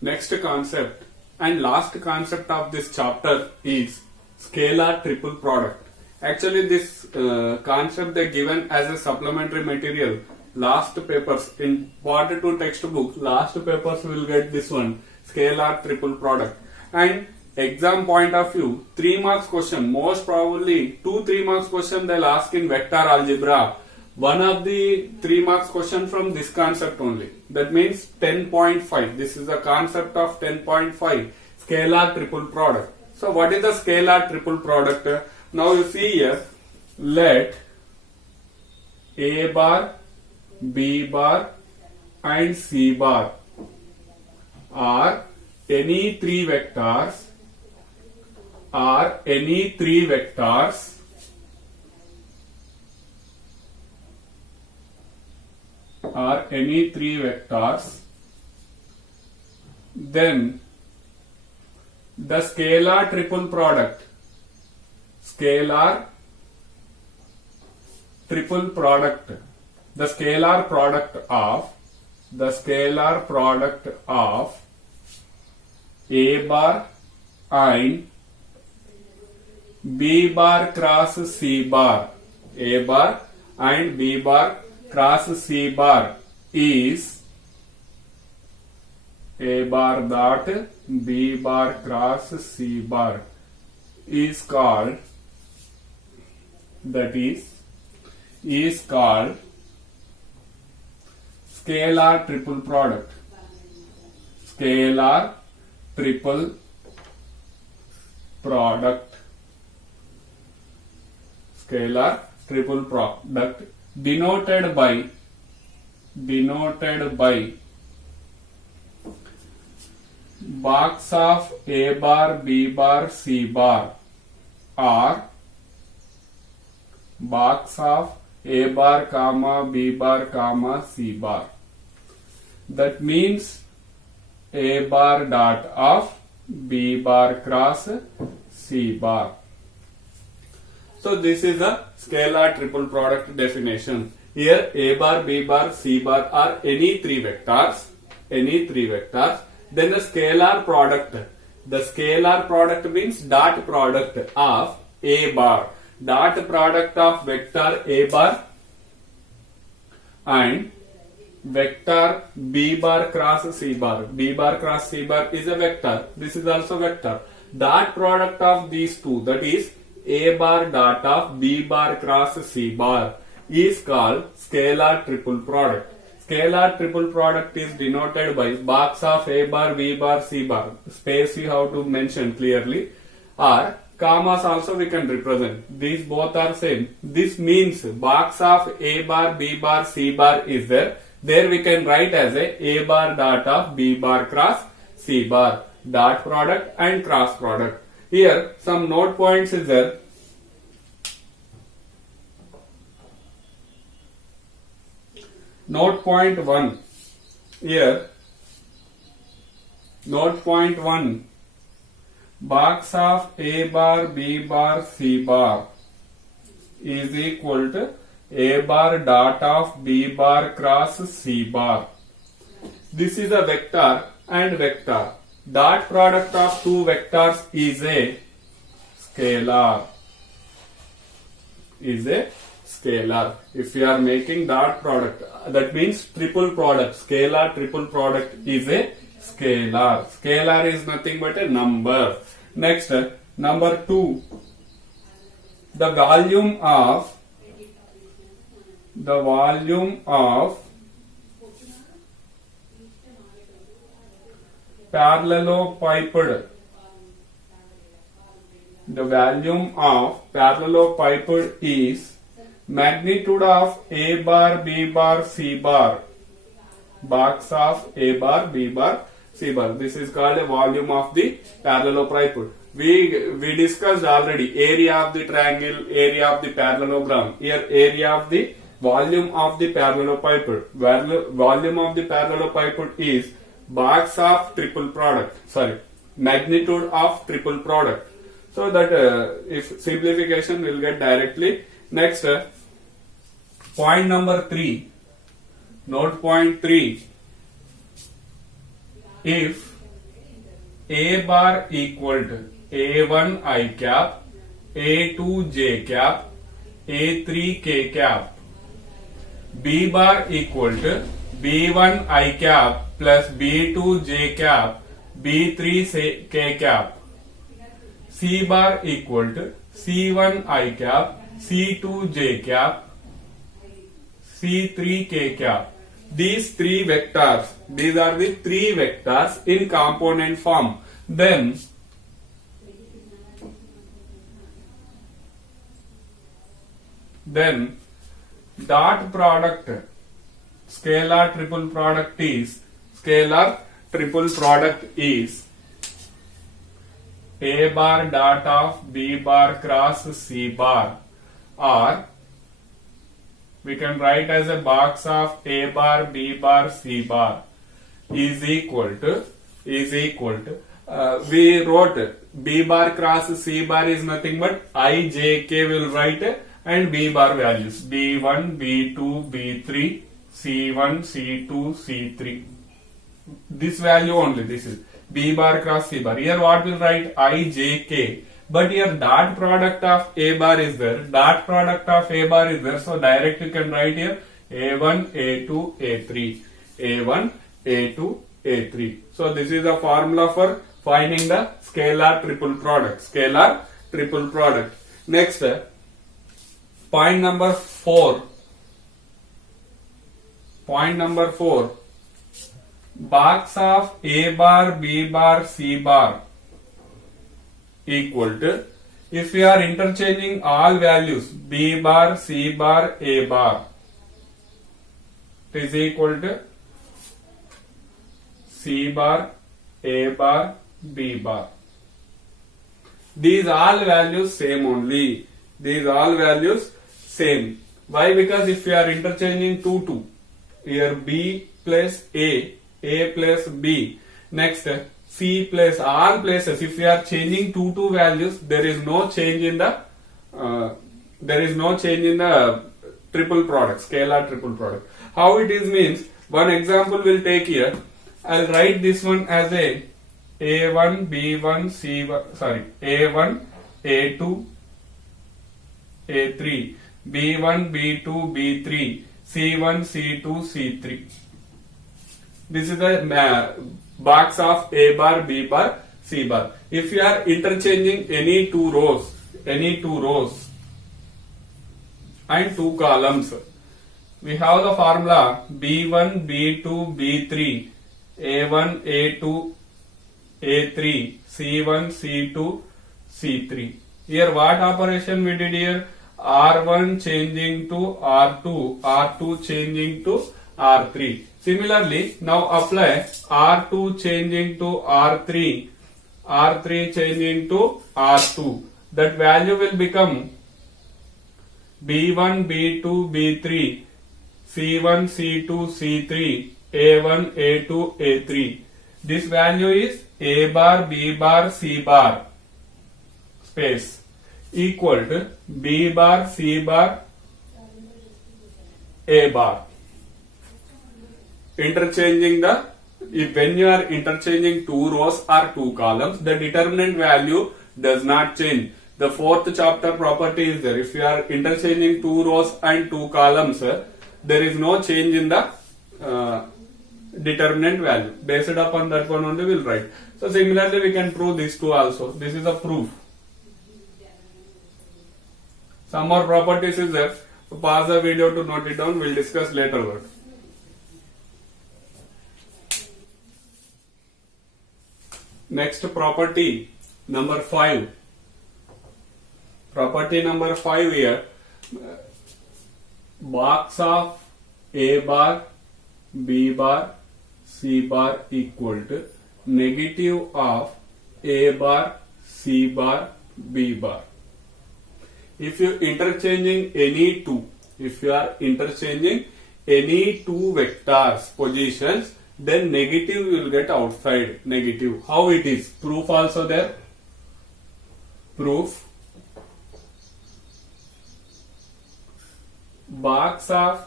Next concept and last concept of this chapter is scalar triple product. Actually, this concept they given as a supplementary material. Last papers in part 2 textbook, last papers will get this one, scalar triple product. And exam point of view, 3 marks question, most probably 2-3 marks question they'll ask in vector algebra. One of the 3 marks question from this concept only. That means 10.5. This is the concept of 10.5, scalar triple product. So what is the scalar triple product? Now you see here, let A bar, B bar and C bar are any three vectors then the scalar triple product the scalar product of A bar and B bar cross C bar, A bar and B bar cross C bar is A bar dot B bar cross C bar is called, that is called scalar triple product. Scalar triple product. Scalar triple product denoted by box of A bar, B bar, C bar or box of A bar, comma, B bar, comma, C bar. That means A bar dot of B bar cross C bar. So this is the scalar triple product definition. Here A bar, B bar, C bar are any three vectors. Then the scalar product. The scalar product means dot product of A bar. Dot product of vector A bar and vector B bar cross C bar. B bar cross C bar is a vector. This is also vector. Dot product of these two, that is A bar dot of B bar cross C bar, is called scalar triple product. Scalar triple product is denoted by box of A bar, B bar, C bar. Space you have to mention clearly, or commas also we can represent. These both are same. This means box of A bar, B bar, C bar is there. There we can write as A bar dot of B bar cross C bar. Dot product and cross product. Here some note points is there. Note point 1. Here, note point 1. Box of A bar, B bar, C bar is equal to A bar dot of B bar cross C bar. This is a vector and vector. Dot product of two vectors is a scalar. If you are making dot product, that means triple product. Scalar triple product is a scalar. Scalar is nothing but a number. Next, number 2. The volume of parallelopiped. The volume of parallelopiped is magnitude of A bar, B bar, C bar. Box of A bar, B bar, C bar. This is called a volume of the parallelepiped. We discussed already area of the triangle, area of the parallelogram. Here area of the volume of the parallelepiped. Volume of the parallelepiped is box of triple product. Magnitude of triple product. So that if simplification will get directly. Next, point number 3. Note point 3. If A bar equal to A1 I cap, A2 J cap, A3 K cap. B bar equal to B1 I cap plus B2 J cap, B3 K cap. C bar equal to C1 I cap, C2 J cap, C3 K cap. These three vectors, these are the three vectors in component form. Then dot product, scalar triple product is A bar dot of B bar cross C bar, or we can write as a box of A bar B bar C bar is equal to we wrote B bar cross C bar is nothing but I J K will write and B bar values B1 B2 B3 C1 C2 C3, this value only, this is B bar cross C bar. Here what will write I J K, but here dot product of A bar is there, so direct you can write here A1 A2 A3, A1 A2 A3. So this is the formula for finding the scalar triple product. Next, point number 4, box of A bar B bar C bar equal to, if we are interchanging all values B bar C bar A bar, it is equal to C bar A bar B bar. These all values same only, why? Because if we are interchanging 2 here B plus A plus B, next C plus all places, if we are changing 2 values, there is no change in the triple product, scalar triple product. How it is means, one example we'll take here. I'll write this one as a A1 B1 C1, A1 A2 A3, B1 B2 B3, C1 C2 C3. This is the box of A bar B bar C bar. If you are interchanging any two rows and 2 columns, we have the formula B1 B2 B3 A1 A2 A3 C1 C2 C3. Here what operation we did here? R1 changing to R2, R2 changing to R3. Similarly, now apply R2 changing to R3, R3 changing to R2. That value will become B1 B2 B3 C1 C2 C3 A1 A2 A3. This value is A bar B bar C bar space equal to B bar C bar A bar. Interchanging when you are interchanging 2 rows or 2 columns, the determinant value does not change. The 4th chapter property is there. If you are interchanging 2 rows and 2 columns, there is no change in the determinant value. Based upon that one only we will write. So similarly we can prove these two also. This is a proof. Some more properties is there. So pause the video to note it down. We will discuss later. Next property number 5. Property number 5 here. Box of A bar B bar C bar equal to negative of A bar C bar B bar. If you are interchanging any two vectors positions, then negative you will get outside. Negative. How it is? Proof also there. Proof. Box of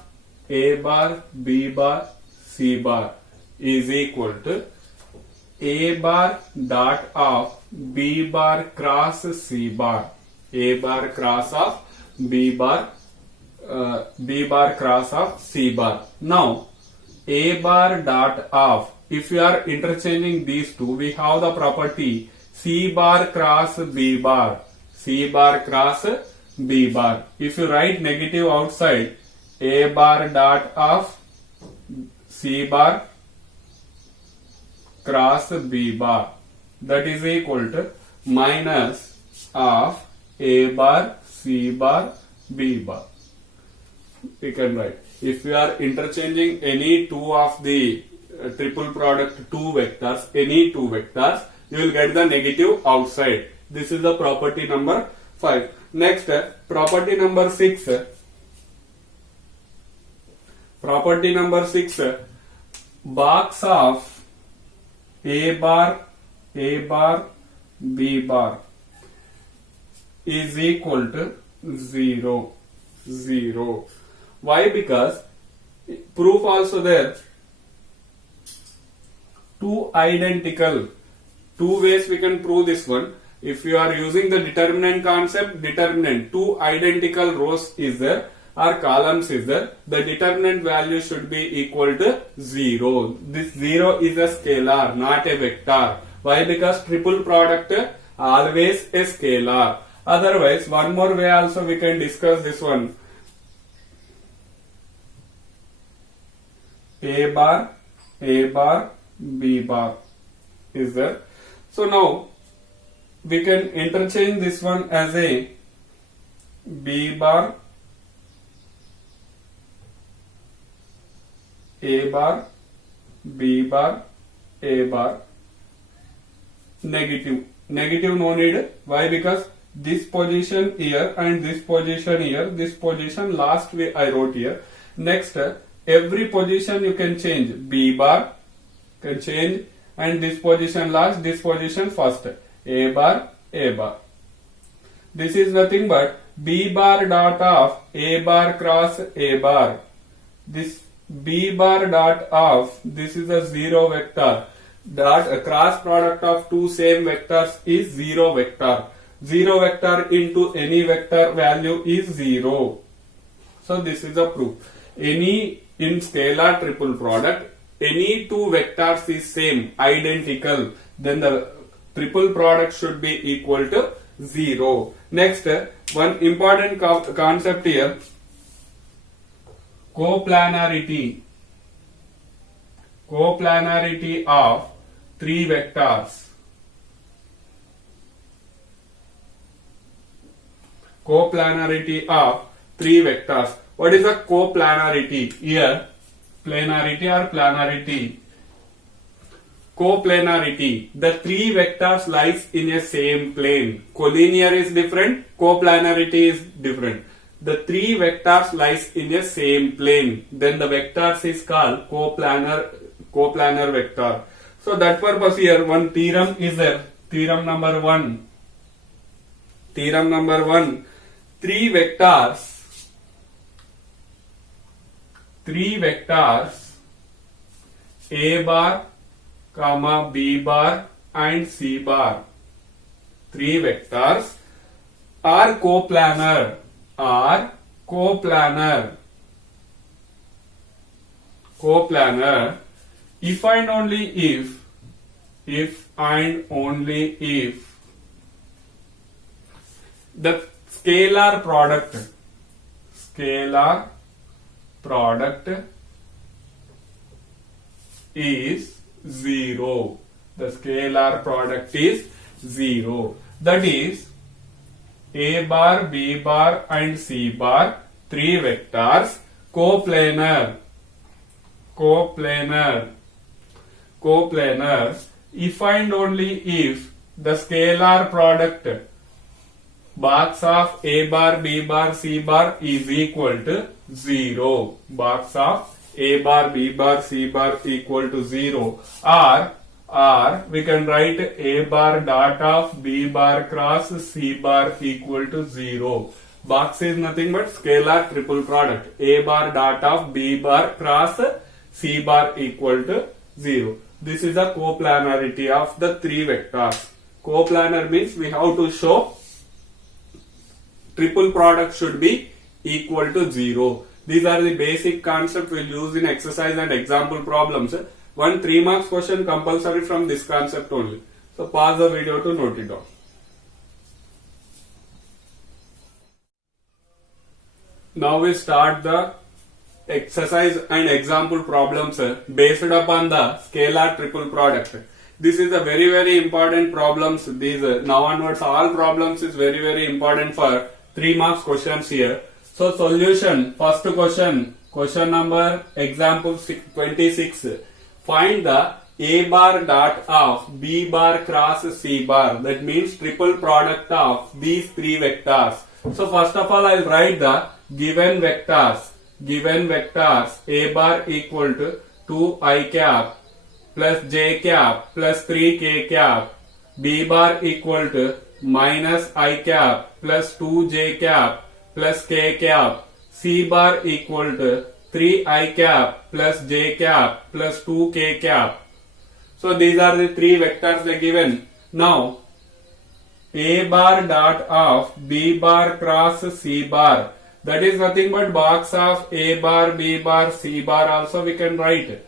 A bar B bar C bar is equal to A bar dot of B bar cross C bar. A bar cross of B bar cross of C bar. Now, A bar dot of, if you are interchanging these two, we have the property C bar cross B bar. C bar cross B bar. If you write negative outside, A bar dot of C bar cross B bar, that is equal to minus of A bar C bar B bar. We can write, if you are interchanging any two of the triple product two vectors, any two vectors, you will get the negative outside. This is the property number 5. Next, property number 6. Property number 6, box of A bar, B bar is equal to 0, 0. Why? Because proof also there. Two identical. Two ways we can prove this one. If you are using the determinant concept, determinant, two identical rows is there or columns is there, the determinant value should be equal to 0. This 0 is a scalar, not a vector. Why? Because triple product always a scalar. Otherwise, one more way also we can discuss this one. A bar, B bar is there. So now we can interchange this one as a B bar, A bar, B bar, A bar. Negative. Negative no need. Why? Because this position here and this position here, this position last way I wrote here. Next, every position you can change. B bar can change, and this position last, this position first. A bar, A bar. This is nothing but B bar dot of A bar cross A bar. This B bar dot of, this is a 0 vector. Dot a cross product of two same vectors is 0 vector. 0 vector into any vector value is 0. So this is a proof. Any in scalar triple product, any two vectors is same, identical, then the triple product should be equal to 0. Next, one important concept here, coplanarity. Coplanarity of three vectors. Coplanarity of three vectors. What is a coplanarity? Here, planarity or planarity. Coplanarity. The three vectors lies in a same plane. Collinear is different, coplanarity is different. The three vectors lies in a same plane. Then the vectors is called coplanar vector. So that purpose here one theorem is there. Theorem number 1. Theorem number 1. Three vectors A bar, comma B bar and C bar. Three vectors are coplanar. Coplanar if and only if the scalar product is 0. The scalar product is 0. That is, A bar, B bar and C bar, three vectors, coplanar if and only if the scalar product box of A bar, B bar, C bar is equal to 0. Box of A bar, B bar, C bar equal to 0. Or we can write A bar dot of B bar cross C bar equal to 0. Box is nothing but scalar triple product. A bar dot of B bar cross C bar equal to 0. This is the coplanarity of the three vectors. Coplanar means we have to show triple product should be equal to 0. These are the basic concepts we'll use in exercise and example problems. One 3 marks question compulsory from this concept only. So pause the video to note it down. Now we start the exercise and example problems based upon the scalar triple product. This is a very important problems. These now onwards all problems is very important for 3 marks questions here. So solution, first question number example 26. Find the A bar dot of B bar cross C bar. That means triple product of these three vectors. So first of all I'll write the given vectors. Given vectors A bar equal to 2i cap plus j cap plus 3k cap. B bar equal to minus I cap plus 2j cap plus k cap. C bar equal to 3i cap plus j cap plus 2k cap. So these are the three vectors they given. Now A bar dot of B bar cross C bar. That is nothing but box of A bar, B bar, C bar also we can write.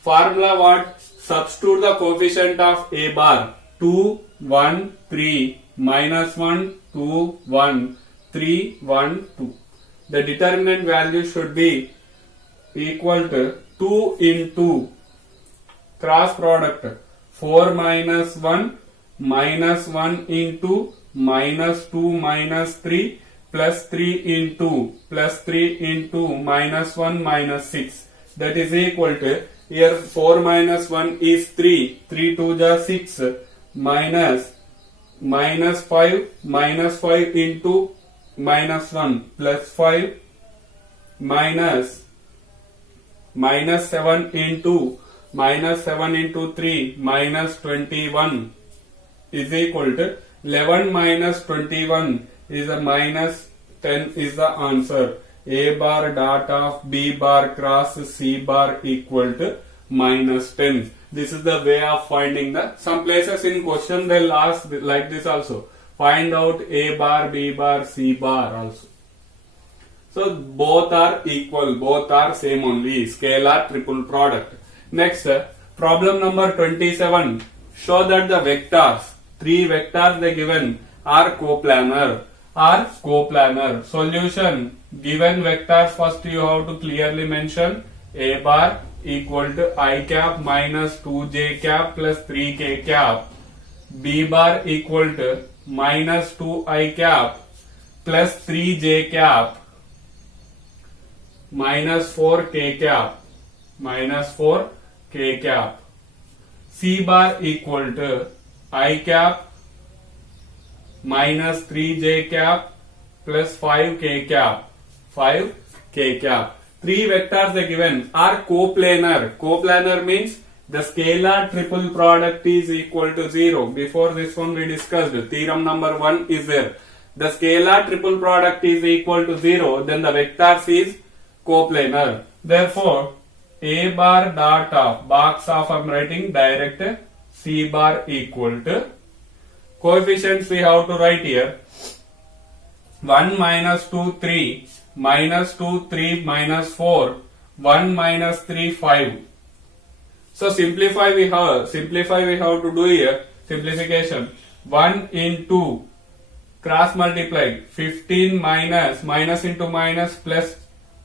Formula what? Substitute the coefficient of A bar. 2, 1, 3, minus 1, 2, 1, 3, 1, 2. The determinant value should be equal to 2 into cross product 4 minus 1 minus 1 into minus 2 minus 3 plus 3 into plus 3 into minus 1 minus 6. That is equal to, here 4 minus 1 is 3, 3 2 ja 6 minus 5 into minus 1 plus 5 minus 7 into minus 7 into 3 minus 21 is equal to 11 minus 21 is a minus 10 is the answer. A bar dot of B bar cross C bar equal to minus 10. This is the way of finding the, some places in question they'll ask like this also. Find out A bar, B bar, C bar also. So both are equal, both are same only, scalar triple product. Next, problem number 27. Show that the vectors, three vectors they given are coplanar. Solution, given vectors first you have to clearly mention. A bar equal to I cap minus 2j cap plus 3k cap. B bar equal to minus 2i cap plus 3j cap minus 4k cap. C bar equal to I cap minus 3j cap plus 5k cap. Three vectors they given are coplanar. Coplanar means the scalar triple product is equal to 0. Before this one we discussed theorem number 1 is there. The scalar triple product is equal to 0, then the vectors is coplanar. Therefore, A bar dot of box of I am writing direct C bar equal to coefficients we have to write here 1 minus 2 3 minus 2 3 minus 4 1 minus 3 5. So simplify we have to do here simplification 1 into cross multiply 15 minus into minus plus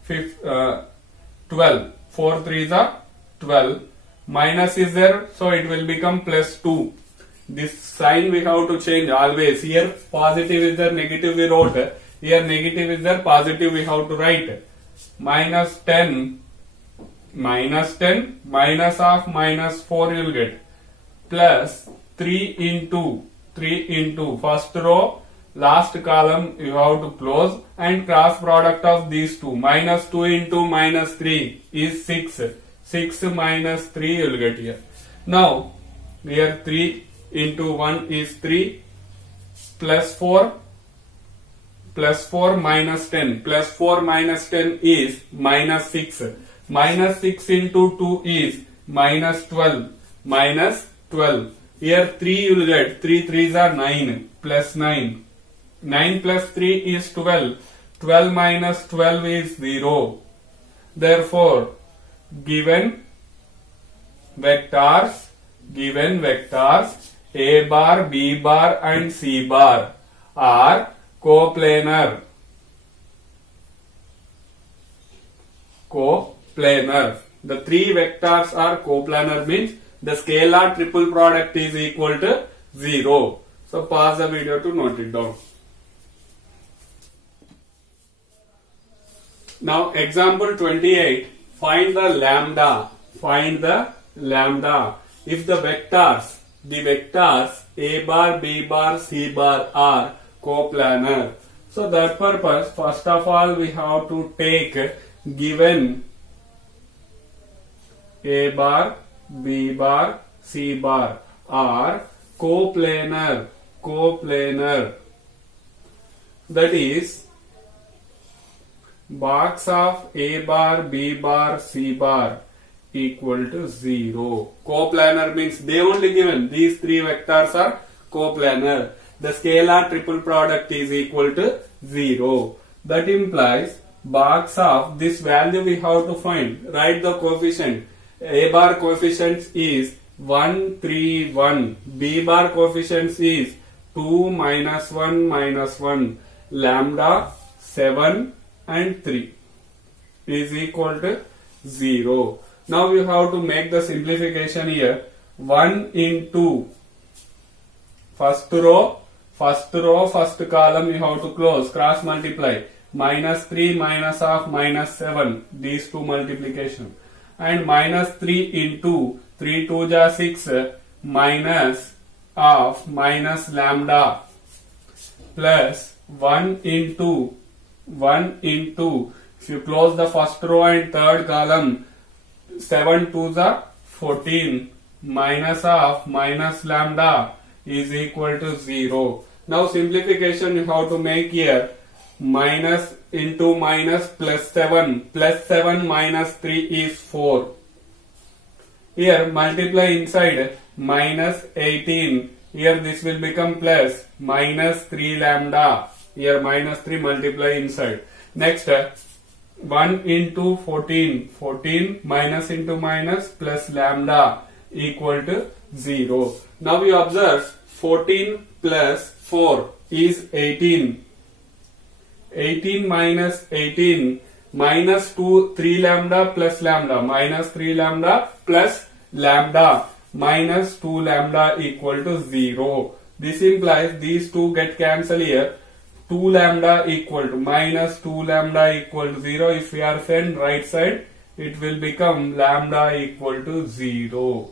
12 4 3s are 12 minus is there, so it will become plus 2. This sign we have to change always. Here positive is there, negative we wrote. Here negative is there, positive we have to write. Minus 10 minus of minus 4 you will get plus 3 into first row last column you have to close and cross product of these two. Minus 2 into minus 3 is 6. 6 minus 3 you will get here. Now here 3 into 1 is 3 plus 4 minus 10 plus 4 minus 10 is minus 6. Minus 6 into 2 is minus 12. minus 12. Here 3 you will get 3 3s are 9 plus 9. 9 plus 3 is 12. 12 minus 12 is 0. Therefore, given vectors A bar, B bar and C bar are coplanar. The three vectors are coplanar means the scalar triple product is equal to 0. So pause the video to note it down. Now example 28, find the lambda. If the vectors A bar, B bar, C bar are coplanar. So that purpose, first of all we have to take given A bar, B bar, C bar are coplanar. That is, box of A bar, B bar, C bar equal to 0. Coplanar means they only given these three vectors are coplanar. The scalar triple product is equal to 0. That implies box of this value we have to find. Write the coefficient. A bar coefficient is 1, 3, 1. B bar coefficient is 2, minus 1, minus 1. Lambda 7 and 3 is equal to 0. Now you have to make the simplification here. 1 into first row, first column you have to close, cross multiply. Minus 3 minus of minus 7, these two multiplication. And minus 3 into 3 2 ja 6 minus of minus lambda plus 1 into if you close the first row and third column, 7 2s are 14 minus of minus lambda is equal to 0. Now simplification you have to make here. Minus into minus plus 7 minus 3 is 4. Here multiply inside minus 18. Here this will become plus minus 3 lambda. Here minus 3 multiply inside. Next 1 into 14 minus into minus plus lambda equal to 0. Now you observe 14 plus 4 is 18. 18 minus 18 minus 2 3 lambda plus lambda minus 3 lambda plus lambda minus 2 lambda equal to 0. This implies these two get cancelled here. 2 lambda equal to minus 2 lambda equal to 0. If we are sent right side, it will become lambda equal to 0.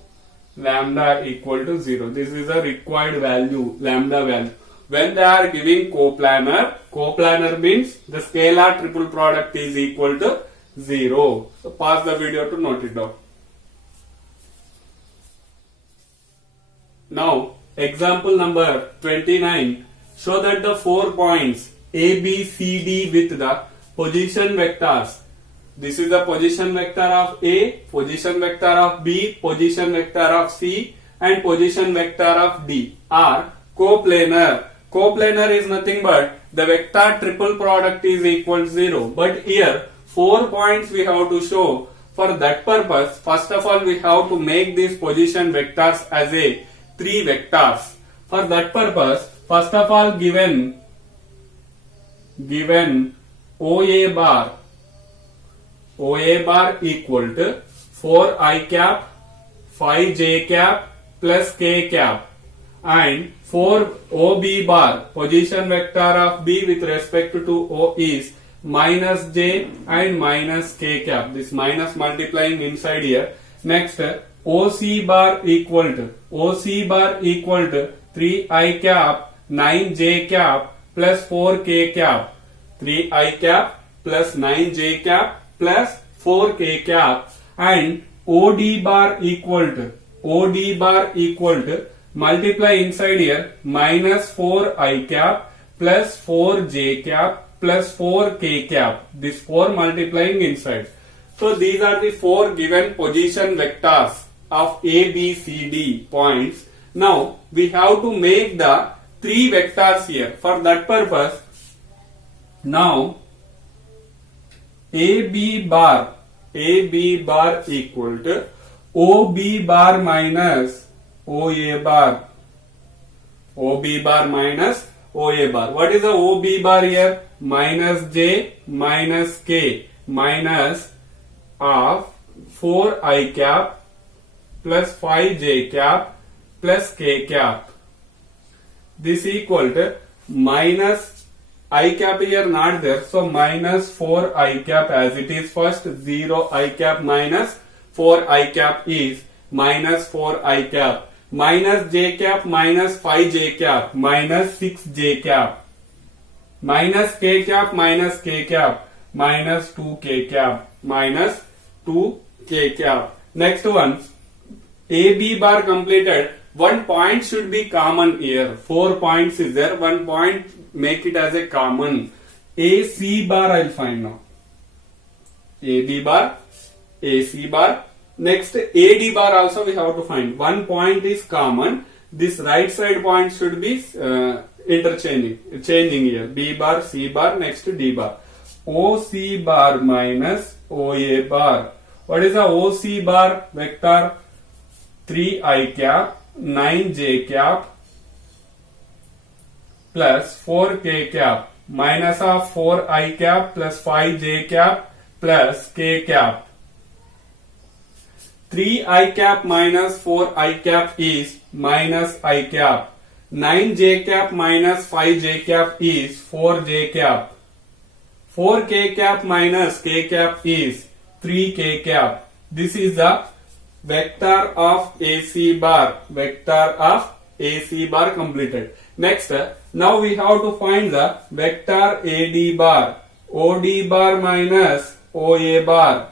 Lambda equal to 0. This is a required value, lambda value. When they are giving coplanar means the scalar triple product is equal to 0. So pause the video to note it down. Now example number 29. Show that the 4 points A, B, C, D with the position vectors. This is the position vector of A, position vector of B, position vector of C and position vector of D are coplanar. Coplanar is nothing but the vector triple product is equal to 0. But here 4 points we have to show. For that purpose, first of all we have to make these position vectors as a 3 vectors. For that purpose, first of all given OA bar equal to 4i cap, 5j cap plus k cap and 4 OB bar position vector of B with respect to O is minus j and minus k cap. This minus multiplying inside here. Next OC bar equal to 3i cap 9j cap plus 4k cap. 3i cap plus 9j cap plus 4k cap and OD bar equal to multiply inside here minus 4i cap plus 4j cap plus 4k cap. This 4 multiplying inside. So these are the 4 given position vectors. of A, B, C, D points. Now we have to make the three vectors here. For that purpose, now AB bar equal to OB bar minus OA bar. OB bar minus OA bar. What is the OB bar here? Minus J minus K minus of 4I cap plus 5J cap plus K cap. This equal to minus I cap here not there, so minus 4I cap as it is first. 0I cap minus 4I cap is minus 4I cap minus J cap minus 5J cap minus 6J cap minus K cap minus K cap minus 2K cap minus 2K cap. Next one, AB bar completed. One point should be common here. 4 points is there. One point, make it as a common. AC bar I will find now. AB bar, AC bar. Next AD bar also we have to find. One point is common. This right side point should be changing here. B bar, C bar, next D bar. OC bar minus OA bar. What is the OC bar vector? 3I cap, 9J cap plus 4K cap minus of 4I cap plus 5J cap plus K cap. 3I cap minus 4I cap is minus I cap. 9J cap minus 5J cap is 4J cap. 4K cap minus K cap is 3K cap. This is the vector of AC bar. Vector of AC bar completed. Next, now we have to find the vector AD bar. OD bar minus OA bar.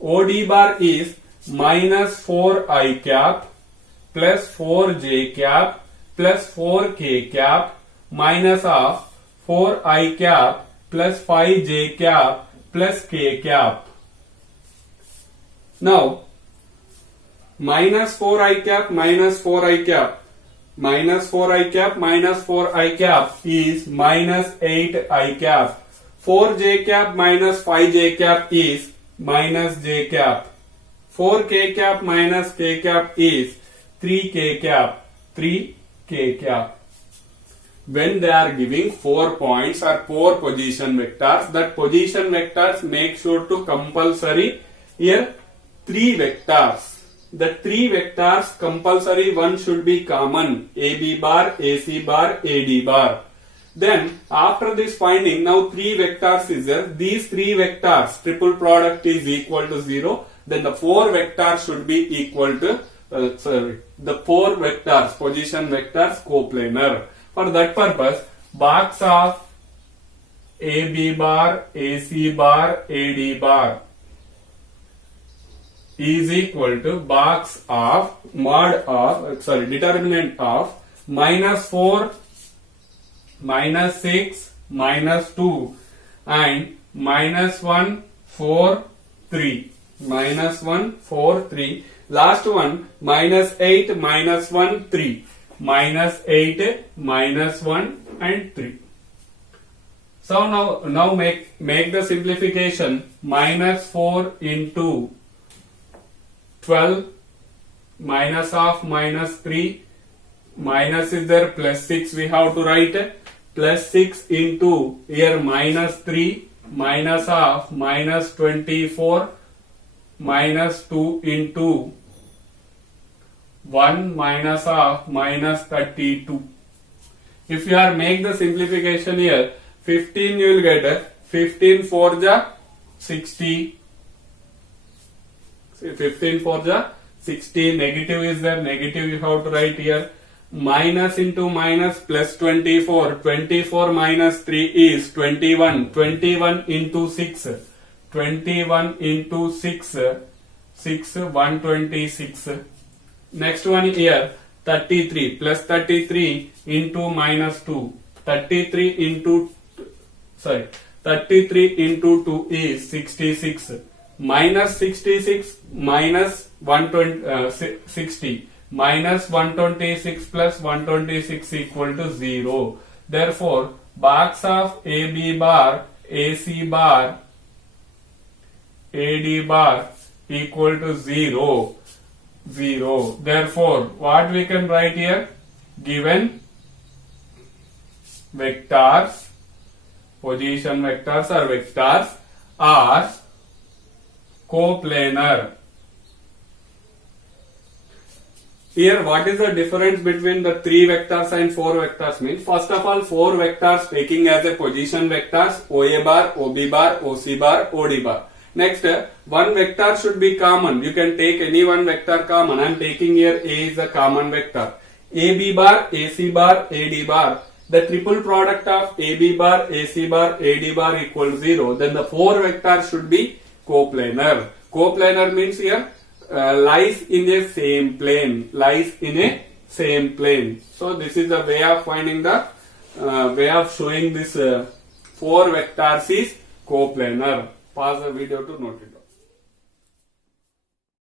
OD bar is minus 4I cap plus 4J cap plus 4K cap minus of 4I cap plus 5J cap plus K cap. Now, minus 4I cap minus 4I cap minus 4I cap minus 4I cap is minus 8I cap. 4J cap minus 5J cap is minus J cap. 4K cap minus K cap is 3K cap. 3K cap. When they are giving 4 points or 4 position vectors, that position vectors make sure to compulsory here 3 vectors. The 3 vectors compulsory one should be common. AB bar, AC bar, AD bar. Then after this finding, now 3 vectors is there. These 3 vectors triple product is equal to 0. Then the 4 vectors should be equal to the 4 vectors position vectors coplanar. For that purpose, box of AB bar, AC bar, AD bar is equal to box of determinant of minus 4, minus 6, minus 2 and minus 1, 4, 3. Minus 1, 4, 3. Last one minus 8, minus 1, 3. Minus 8, minus 1 and 3. So now make the simplification. Minus 4 into 12 minus of minus 3, minus is there, plus 6 we have to write, plus 6 into here minus 3 minus of minus 24 minus 2 into 1 minus of minus 32. If you are make the simplification here, 15 you will get 15 for the 60. 15 for the 60, negative is there, negative you have to write here. Minus into minus plus 24. 24 minus 3 is 21. 21 into 6. 21 into 6. 6, 126. Next one here, 33 plus 33 into minus 2. 33 into 2 is 66. minus 66 minus 160 minus 126 plus 126 equal to 0. Therefore, box of AB bar, AC bar, AD bar equal to 0. 0. Therefore, what we can write here? Given vectors, position vectors or vectors are coplanar. Here, what is the difference between the 3 vectors and 4 vectors means? First of all, 4 vectors taking as a position vectors OA bar, OB bar, OC bar, OD bar. Next, one vector should be common. You can take any one vector common. I am taking here A is a common vector. AB bar, AC bar, AD bar. The triple product of AB bar, AC bar, AD bar equals 0. Then the 4 vectors should be coplanar. Coplanar means here lies in a same plane. Lies in a same plane. So this is the way of finding the way of showing this 4 vectors is coplanar. Pause the video to note it down.